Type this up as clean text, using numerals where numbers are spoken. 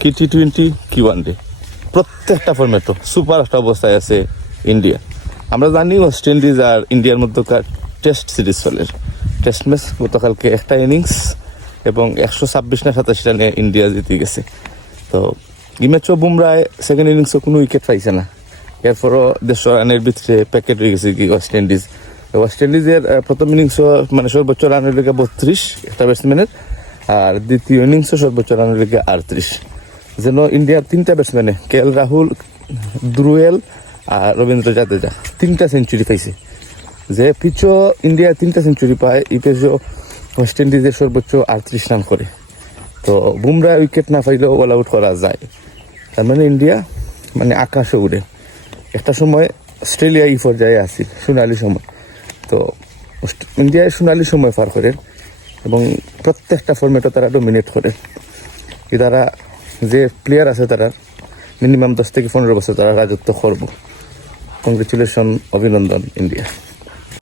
কি টি-20 কি ওয়ানডে প্রত্যেকটা ফরম্যাটও সুপার একটা অবস্থায় আছে ইন্ডিয়া। আমরা জানি ওয়েস্ট ইন্ডিজ আর ইন্ডিয়ার মধ্যকার টেস্ট সিরিজ চলে। টেস্ট ম্যাচ গতকালকে একটা ইনিংস এবং 126 না 87 রানে ইন্ডিয়া জিতে গেছে। তো এই ম্যাচও বুমরায় সেকেন্ড ইনিংসও কোনো উইকেট পাইছে না, এরপরও 150 রানের ভিতরে প্যাকেট হয়ে গেছে কি ওয়েস্ট ইন্ডিজ। ওয়েস্ট ইন্ডিজের প্রথম ইনিংসও মানে সর্বোচ্চ রানের লেগে 32 একটা ব্যাটসম্যানের, আর দ্বিতীয় ইনিংসও সর্বোচ্চ রানের লেগে 38। যেন ইন্ডিয়ার 3টা ব্যাটসম্যানে KL রাহুল, দ্রুয়েল আর রবীন্দ্র জাদেজা 3টা সেঞ্চুরি পাইছে। যে পিচও ইন্ডিয়া 3টা সেঞ্চুরি পায়, এই পিচও ওয়েস্ট ইন্ডিজের সর্বোচ্চ 38 রান করে। তো বুমরা উইকেট না পাইলেও অল আউট করা যায়। তার মানে ইন্ডিয়া মানে আকাশে উড়ে। একটা সময় অস্ট্রেলিয়া এই পর্যায়ে আসি সোনালি সময়। তো ইন্ডিয়ায় সোনালি সময় পার করে এবং প্রত্যেকটা ফর্মেটও তারা ডমিনেট করে। তারা যে প্লেয়ার আছে তারা মিনিমাম 10 থেকে 15 বছর তারা রাজত্ব করবো। কংগ্রেচুলেশন, অভিনন্দন ইন্ডিয়া।